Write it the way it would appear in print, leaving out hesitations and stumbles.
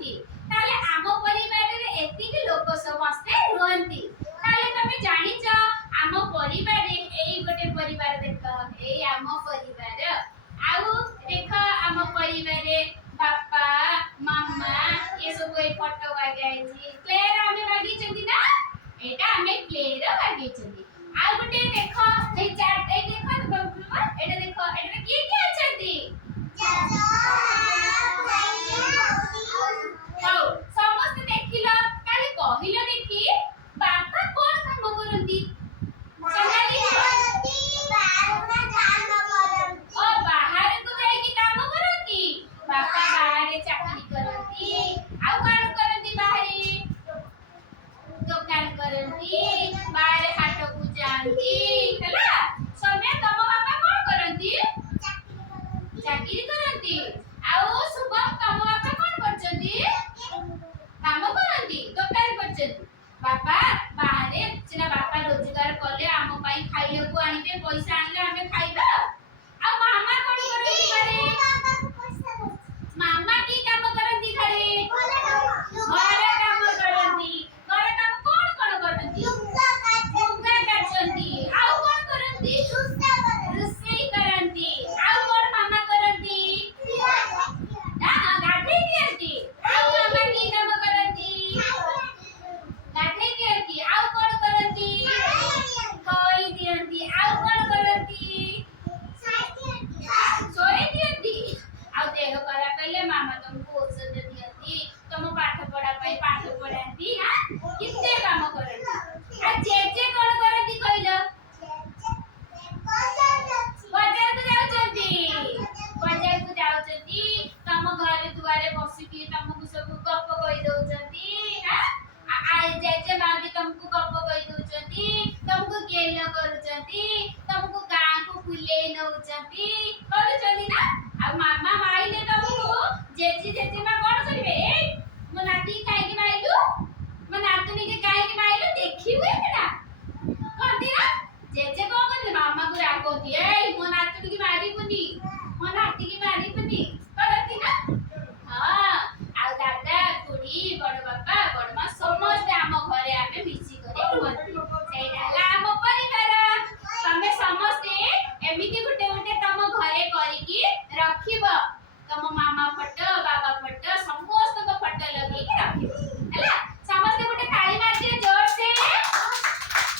रुहंती ताले आम परिवार रे एतिक लोक समस्ते रुहंती ताले तमे जानिच आम परिवार रे एई गोटे परिवार देख एई आम परिवार आउ देख आम परिवार रे पापा मामा ये सब कोई फोटो बागाइछि क्लेर हमें बागी चंदी ना एटा हमें क्लेर बागी चंदी आ गुटे देखो ए चार्ट ए देखो तो एटा देखो एटा किए किए अछंती चाचा